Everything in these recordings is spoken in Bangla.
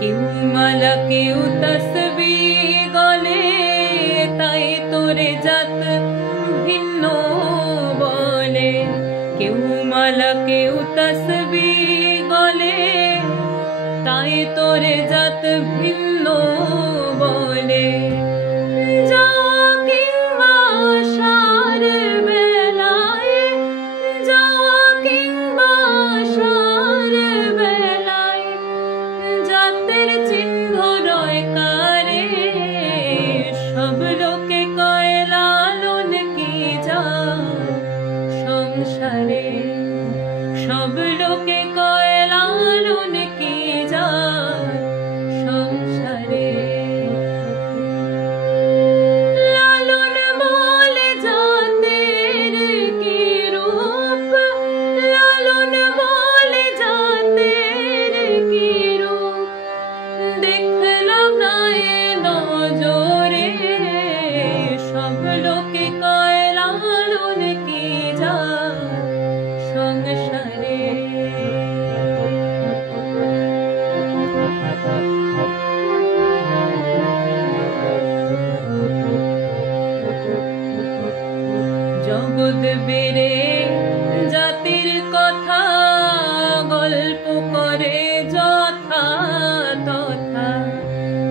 কেউ মালা কেউ তসবিহ গলে, তাই তোরে জাত ভিন্ন বলে। কেউ মালা কেউ তসবিহ গলে, তাই তোরে জাত ভিন্ন বলে। যাওয়া কিংবা আসার বেলায়, যাওয়া কিংবা আসার বেলায়, জাতের চিহ্ন রয় কারে। সব লোকে কয় লালন কি জাত সংসারে, সব লোকে কয় লালন কি জাত সংসারে। লালন বলে জাতের কি রূপ, লালন বলে জাতের কি রূপ, দেখলাম না এ নজরে। সব লোকে কয় লালন কি জাত সংসারে। জগৎ বেড়ে জাতির কথা গল্প করে যথা তথা।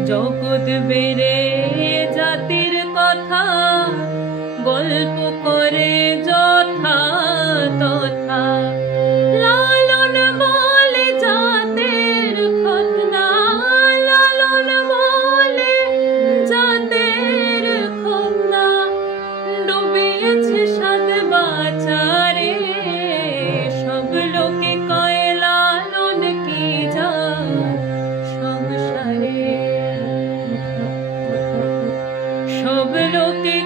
জগৎ বেড়ে জাতির কথা গল্প করে যথা তথা। লালন বলে জাতের খতনা, লালন বলে জাতের খতনা, ডুবিয়েছে সাত বাচারে। সব লোকে কয় লালন কি জাত সংসারে, সব লোকে